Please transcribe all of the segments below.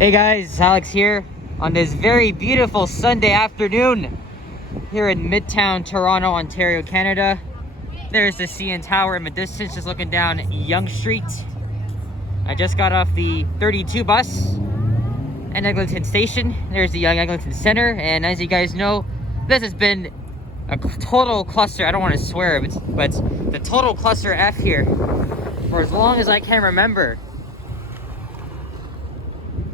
Hey guys, Alex here on this very beautiful Sunday afternoon here in Midtown, Toronto, Ontario, Canada. There's the CN Tower in the distance, just looking down Yonge Street. I just got off the 32 bus in Eglinton Station. There's the Yonge Eglinton Center, and as you guys know, this has been a total cluster. I don't want to swear, but the total cluster F here for as long as I can remember.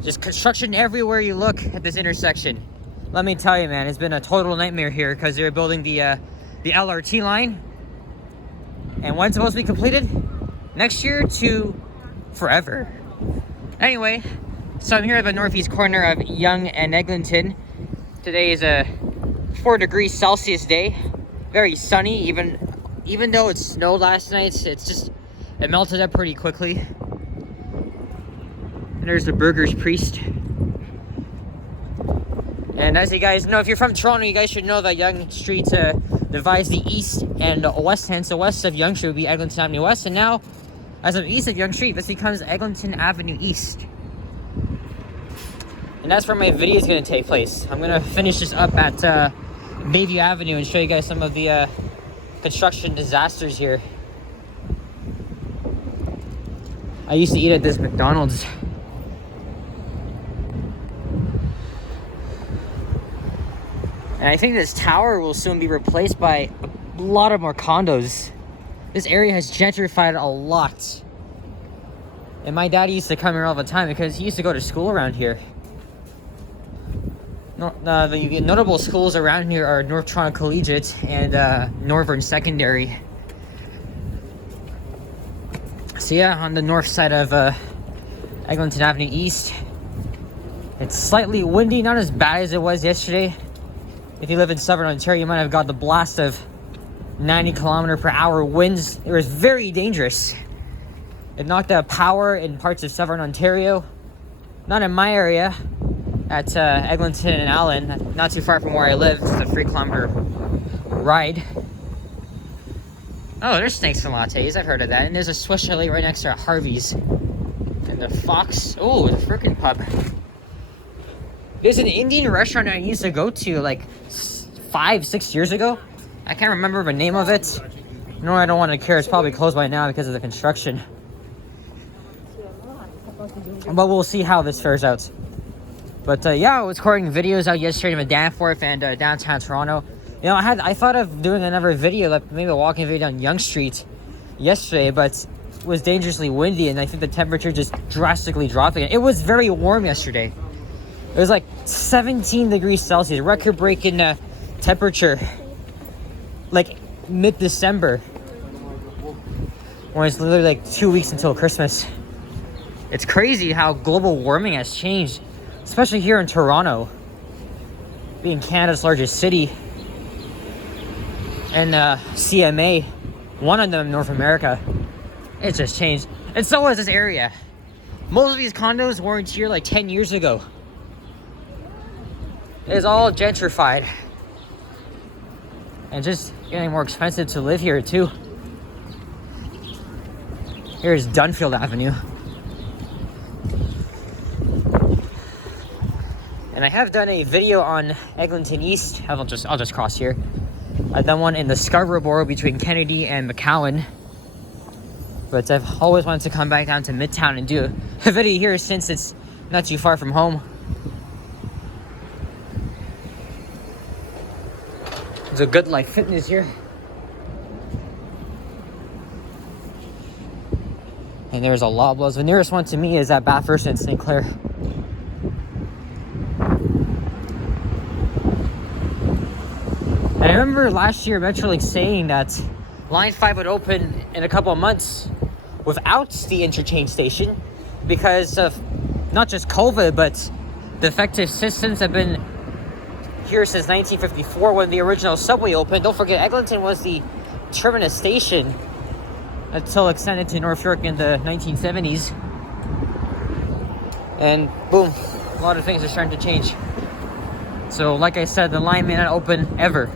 Just construction everywhere you look at this intersection. Let me tell you, man, it's been a total nightmare here because they're building the LRT line. And when it's supposed to be completed? Next year to forever. Anyway, so I'm here at the northeast corner of Yonge and Eglinton. Today is a 4 degrees Celsius day. Very sunny, even though it snowed last night, it melted up pretty quickly. There's the Burgers Priest. And as you guys know, if you're from Toronto, you guys should know that Yonge Street divides the east and the west end. So west of Yonge Street would be Eglinton Avenue West, and now, as of east of Yonge Street, this becomes Eglinton Avenue East. And that's where my video is going to take place. I'm going to finish this up at Bayview Avenue and show you guys some of the construction disasters here. I used to eat at this McDonald's. And I think this tower will soon be replaced by a lot of more condos. This area has gentrified a lot. And my dad used to come here all the time because he used to go to school around here. The notable schools around here are North Toronto Collegiate and Northern Secondary. So yeah, on the north side of Eglinton Avenue East, it's slightly windy, not as bad as it was yesterday. If you live in Southern Ontario, you might have got the blast of 90km/h winds. It was very dangerous. It knocked out power in parts of Southern Ontario. Not in my area, at Eglinton and Allen, not too far from where I live. It's a 3-kilometer ride. Oh, there's snakes and lattes. I've heard of that. And there's a Swiss chalet right next to Harvey's. And the Fox. Oh, the frickin' pub. There's an Indian restaurant I used to go to like 5-6 years ago. I can't remember the name of it. No, I don't want to care. It's probably closed by now because of the construction. But we'll see how this fares out. But yeah, I was recording videos out yesterday in Danforth and downtown Toronto. You know, I thought of doing another video, like maybe a walking video down Yonge Street yesterday, but it was dangerously windy and I think the temperature just drastically dropped again. It was very warm yesterday. It was like 17 degrees Celsius, record-breaking temperature, like mid-December, when it's literally like 2 weeks until Christmas. It's crazy how global warming has changed, especially here in Toronto, being Canada's largest city, and CMA, one of them in North America. It's just changed, and so has this area. Most of these condos weren't here like 10 years ago. It's all gentrified and just getting more expensive to live here too. Here's Dunfield Avenue. And I have done a video on Eglinton East. I'll just cross here. I've done one in the Scarborough Borough between Kennedy and McCowan. But I've always wanted to come back down to Midtown and do a video here since it's not too far from home. There's a Good Life Fitness here. And there's a Loblaws. The nearest one to me is at Bathurst and St. Clair. And I remember last year Metrolink saying that Line 5 would open in a couple of months without the interchange station because of not just COVID, but defective systems have been here since 1954 when the original subway opened. Don't forget, Eglinton was the terminus station until extended to North York in the 1970s. And boom, a lot of things are starting to change. So like I said, the line may not open ever,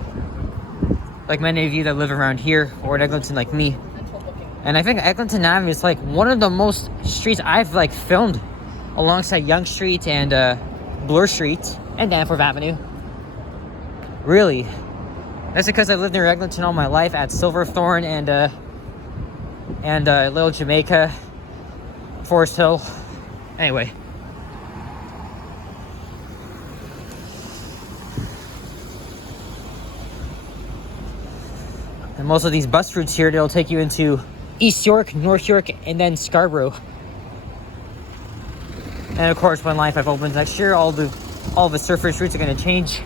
like many of you that live around here or in Eglinton like me. And I think Eglinton Avenue is like one of the most streets I've like filmed alongside Yonge Street and Bloor Street and Danforth Avenue. Really? That's because I lived near Eglinton all my life at Silverthorne and Little Jamaica, Forest Hill. Anyway. And most of these bus routes here, they'll take you into East York, North York, and then Scarborough. And of course, when Life opens next year, all the surface routes are going to change.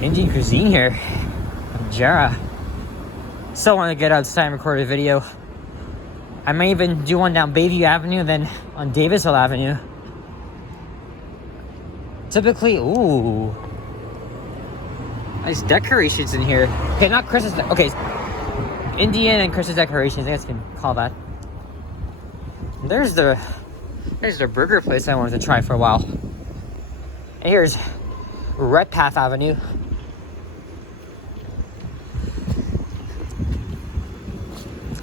Indian cuisine here. Jara. Still want to get outside and record a video. I may even do one down Bayview Avenue and then on Davisville Avenue. Typically, ooh, nice decorations in here. Okay, not Christmas. Okay, Indian and Christmas decorations. I guess you can call that. There's the burger place I wanted to try for a while. And here's Redpath Avenue.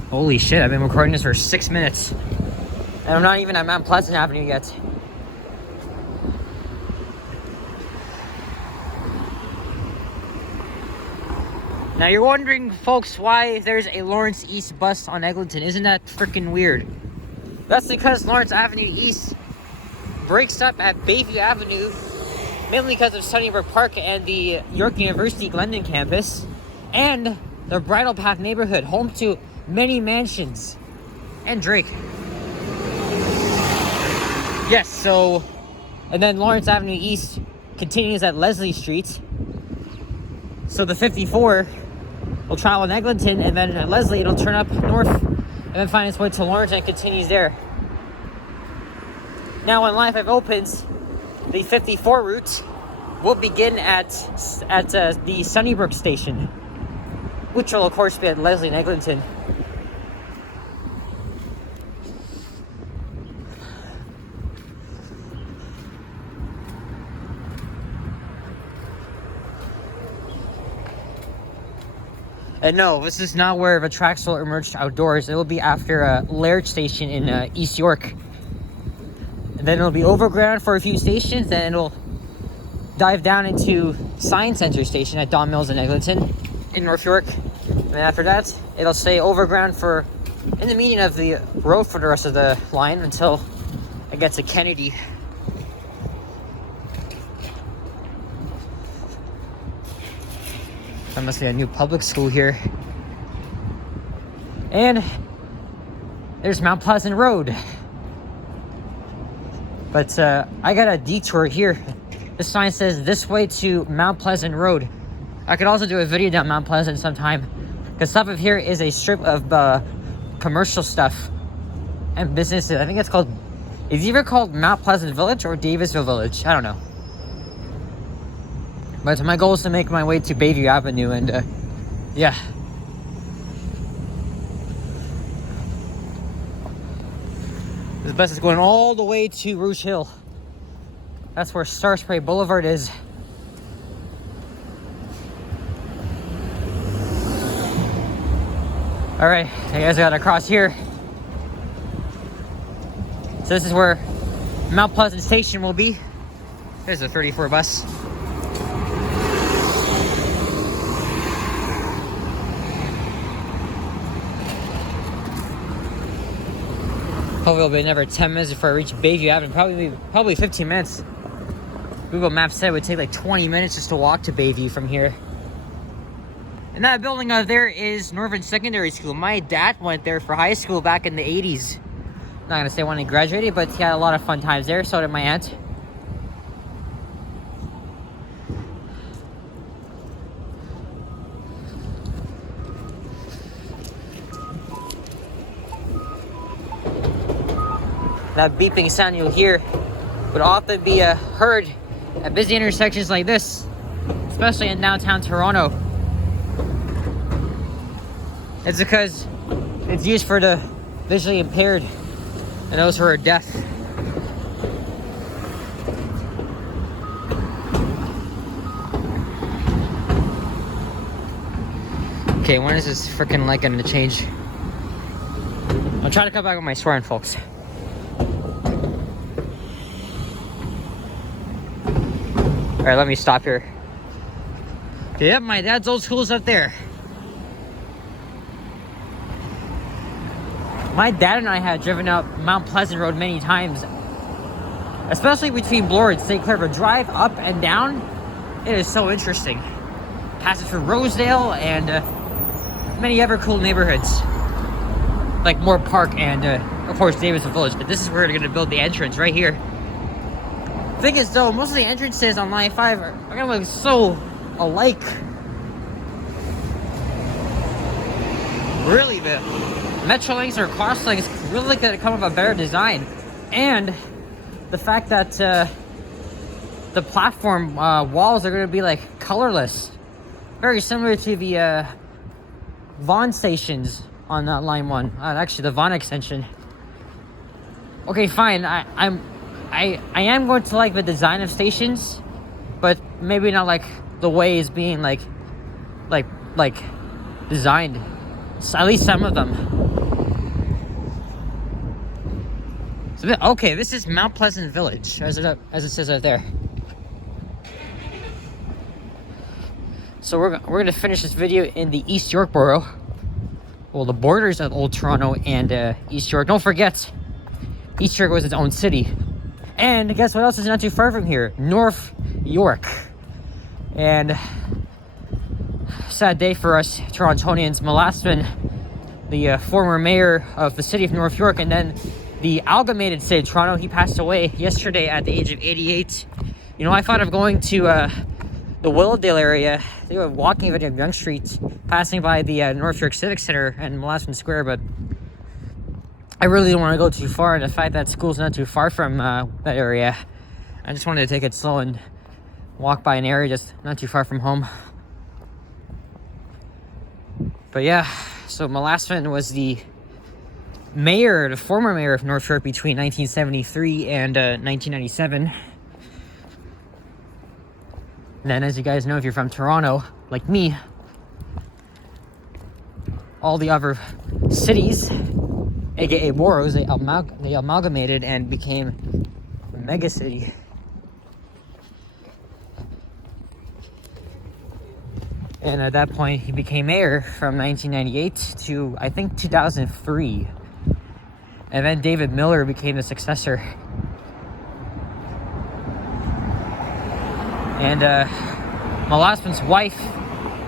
Holy shit! I've been recording this for 6 minutes, and I'm not even at Mount Pleasant Avenue yet. Now you're wondering, folks, why there's a Lawrence East bus on Eglinton. Isn't that freaking weird? That's because Lawrence Avenue East breaks up at Bayview Avenue, mainly because of Sunnybrook Park and the York University Glendon campus, and the Bridle Path neighborhood, home to many mansions, and Drake. Yes, so, and then Lawrence Avenue East continues at Leslie Street. So the 54 will travel in Eglinton, and then at Leslie it'll turn up north and then find its way to Lawrence and continues there. Now when Life opens, the 54 route will begin at the Sunnybrook station, which will of course be at Leslie and Eglinton. And no, this is not where the tracks will emerge outdoors. It will be after Laird Station in East York. And then it'll be overground for a few stations, then it'll dive down into Science Center Station at Don Mills and Eglinton in North York. And then after that, it'll stay overground for in the median of the road for the rest of the line until it gets to Kennedy. That must be a new public school here. And there's Mount Pleasant Road. But I got a detour here. This sign says this way to Mount Pleasant Road. I could also do a video down Mount Pleasant sometime, because stuff of here is a strip of commercial stuff and businesses. I think it's either called Mount Pleasant Village or Davisville Village. I don't know. But my goal is to make my way to Bayview Avenue, and yeah. This bus is going all the way to Rouge Hill. That's where Star Spray Boulevard is. Alright, I guess I gotta cross here. So this is where Mount Pleasant Station will be. There's a 34 bus. Hopefully it'll be another 10 minutes before I reach Bayview Avenue. Probably 15 minutes. Google Maps said it would take like 20 minutes just to walk to Bayview from here. And that building out there is Northern Secondary School. My dad went there for high school back in the 80s. Not gonna say when he graduated, but he had a lot of fun times there. So did my aunt. That beeping sound you'll hear would often be heard at busy intersections like this, especially in downtown Toronto. It's because it's used for the visually impaired and those who are deaf. Okay, when is this freaking light gonna change? I'll try to come back with my swearing, folks. Alright, let me stop here. Yep, my dad's old school's up there. My dad and I had driven up Mount Pleasant Road many times, especially between Bloor and St. Clair. But drive up and down, it is so interesting. Passes through Rosedale and many other cool neighborhoods, like Moore Park and, of course, Davidson Village. But this is where they're going to build the entrance, right here. Thing is, though, most of the entrances on Line 5 are going to look so alike. Really, the Metrolinks or Crosslinks really could come up with a better design. And the fact that the platform walls are going to be like colorless, very similar to the Vaughan stations on Line 1. Actually, the Vaughan extension. Okay, fine. I am going to like the design of stations, but maybe not like the way it's being like designed. At least some of them. So, okay, this is Mount Pleasant Village, as it says out there. So we're gonna finish this video in the East York borough. Well, the borders of Old Toronto and East York. Don't forget, East York was its own city. And guess what else is not too far from here? North York. And sad day for us Torontonians. Melassman, the former mayor of the city of North York, and then the amalgamated city of Toronto, he passed away yesterday at the age of 88. You know, I thought of going to the Willowdale area. They were walking on Yonge Street, passing by the North York Civic Center and Melassman Square, but I really don't want to go too far, and the fact that school's not too far from that area, I just wanted to take it slow and walk by an area just not too far from home. But yeah, so Melassman was the former mayor of North York between 1973 and 1997. And then, as you guys know, if you're from Toronto, like me, all the other cities, aka boroughs, they amalgamated and became a mega city. And at that point, he became mayor from 1998 to, I think, 2003. And then David Miller became the successor. And Melassman's wife,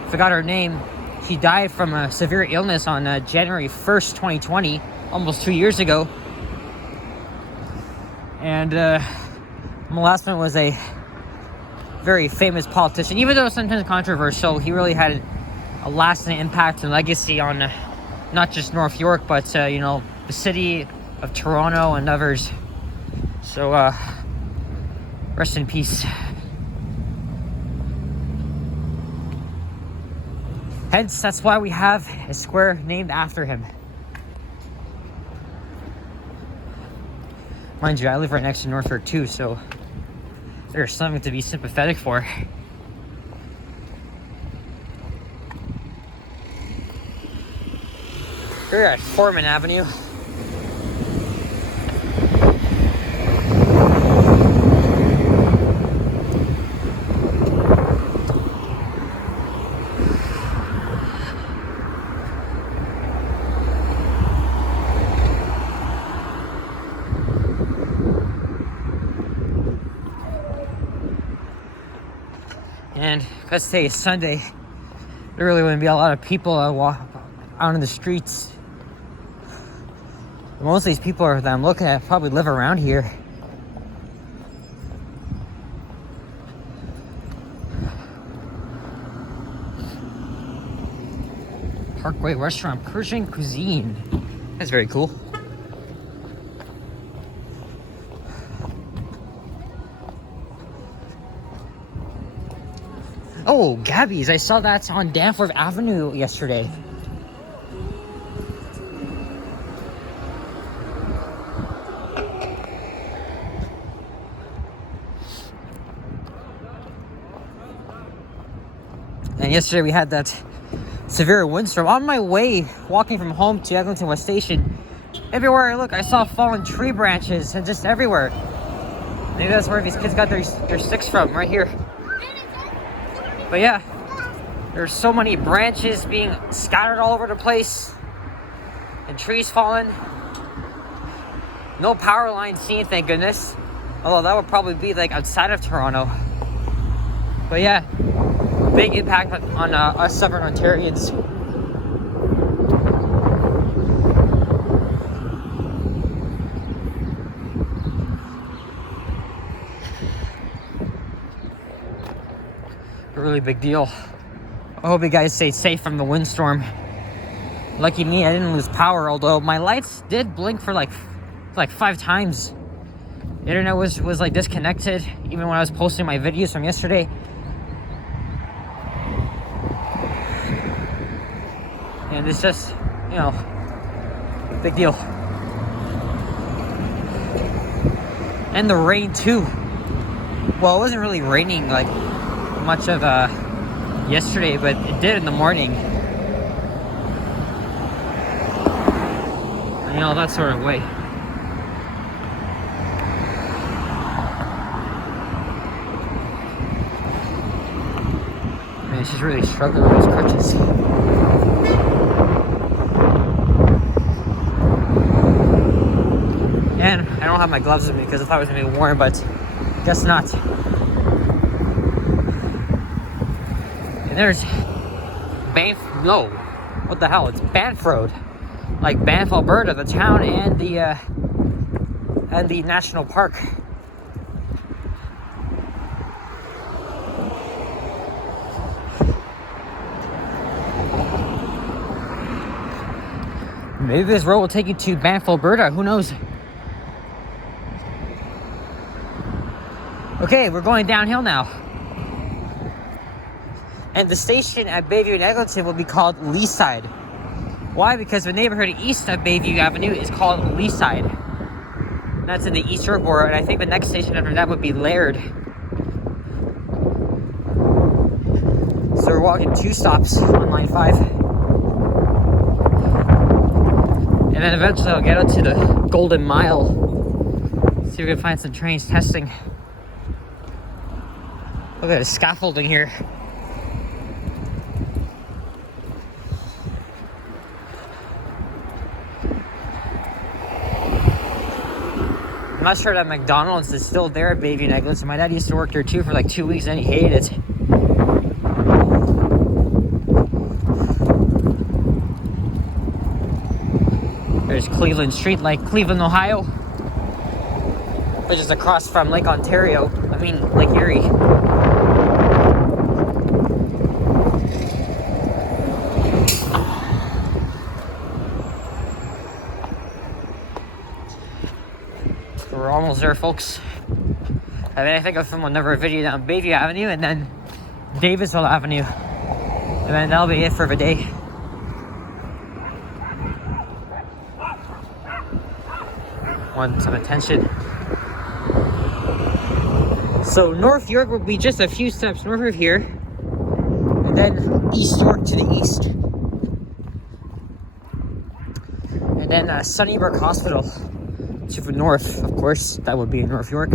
forgot her name, she died from a severe illness on January 1st, 2020, almost 2 years ago. And Melassman was a very famous politician. Even though sometimes controversial, he really had a lasting impact and legacy on not just North York, but you know, the city of Toronto and others. So rest in peace. Hence, that's why we have a square named after him. Mind you, I live right next to North York too, so there's something to be sympathetic for. We're at Foreman Avenue. And because today is Sunday, there really wouldn't be a lot of people out in the streets. Most of these people that I'm looking at probably live around here. Parkway Restaurant, Persian Cuisine. That's very cool. Oh, Gabby's. I saw that on Danforth Avenue yesterday. And yesterday we had that severe windstorm. On my way, walking from home to Eglinton West Station, everywhere I look, I saw fallen tree branches and just everywhere. Maybe that's where these kids got their sticks from, right here. But yeah, there's so many branches being scattered all over the place and trees falling. No power lines seen, thank goodness. Although that would probably be like outside of Toronto. But yeah, big impact on us Southern Ontarians. A really big deal. I hope you guys stay safe from the windstorm. Lucky me, I didn't lose power, although my lights did blink for like 5 times. The internet was like disconnected even when I was posting my videos from yesterday. And it's just, you know, big deal. And the rain too. Well, it wasn't really raining like much of yesterday, but it did in the morning. You know, that sort of way. Man, she's really struggling with those crutches. And I don't have my gloves with me because I thought it was gonna be warm, but guess not. And there's what the hell? It's Banff Road, like Banff, Alberta, the town and the national park. Maybe this road will take you to Banff, Alberta. Who knows? Okay, we're going downhill now. And the station at Bayview and Eglinton will be called Leaside. Why? Because the neighborhood east of Bayview Avenue is called Leaside. That's in the East Yorkborough, and I think the next station after that would be Laird. So we're walking 2 stops on line 5. And then eventually I'll get out to the Golden Mile. See if we can find some trains testing. Look at the scaffolding here. I'm not sure that McDonald's is still there at Bayview and Eglinton. My dad used to work there too for like 2 weeks and he hated it. There's Cleveland Street, like Cleveland, Ohio, which is across from Lake Ontario. Lake Erie. We're almost there, folks. I think I'll film another video down Bayview Avenue and then Davisville Avenue. And then that'll be it for the day. Want some attention. So North York will be just a few steps north of here. And then East York to the east. And then Sunnybrook Hospital to the north, of course. That would be in North York.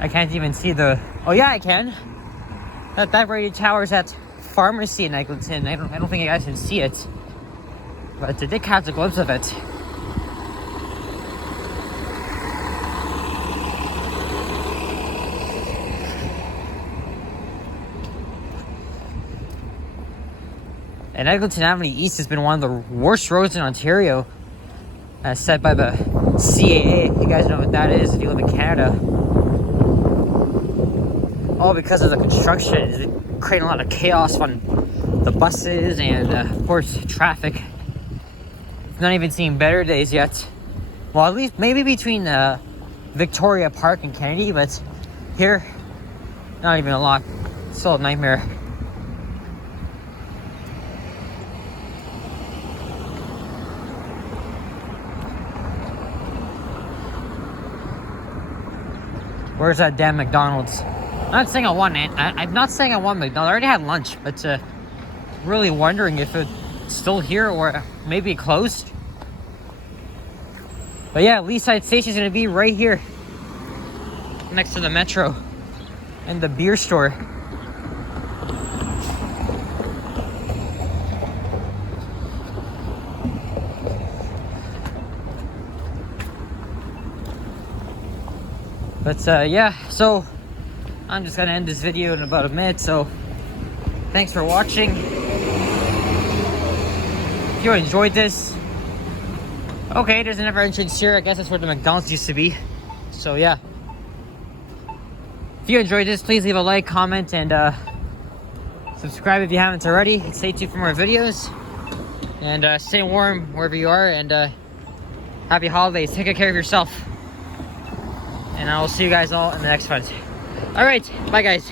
I can't even see the... Oh yeah, I can. That radio tower's at Pharmacy in Eglinton. I don't think you guys can see it, but I did catch a glimpse of it. And Eglinton Avenue East has been one of the worst roads in Ontario, as said by the CAA. If you guys know what that is, if you live in Canada. All because of the construction. It's creating a lot of chaos on the buses and, of course, traffic. Not even seeing better days yet. Well, at least maybe between Victoria Park in Kennedy, but here, not even a lot. It's still a nightmare. Where's that damn McDonald's? I'm not saying I want it. I'm not saying I want McDonald's. I already had lunch, but really wondering if it's still here or maybe closed. But yeah, Leaside Station is gonna be right here, next to the Metro and the beer store. But yeah, so I'm just gonna end this video in about a minute, so thanks for watching. If you enjoyed this, okay, there's another entrance here. I guess that's where the McDonald's used to be. So yeah, if you enjoyed this, please leave a like, comment, and subscribe if you haven't already. Stay tuned for more videos, and stay warm wherever you are, and happy holidays. Take good care of yourself. And I will see you guys all in the next one. All right, bye guys.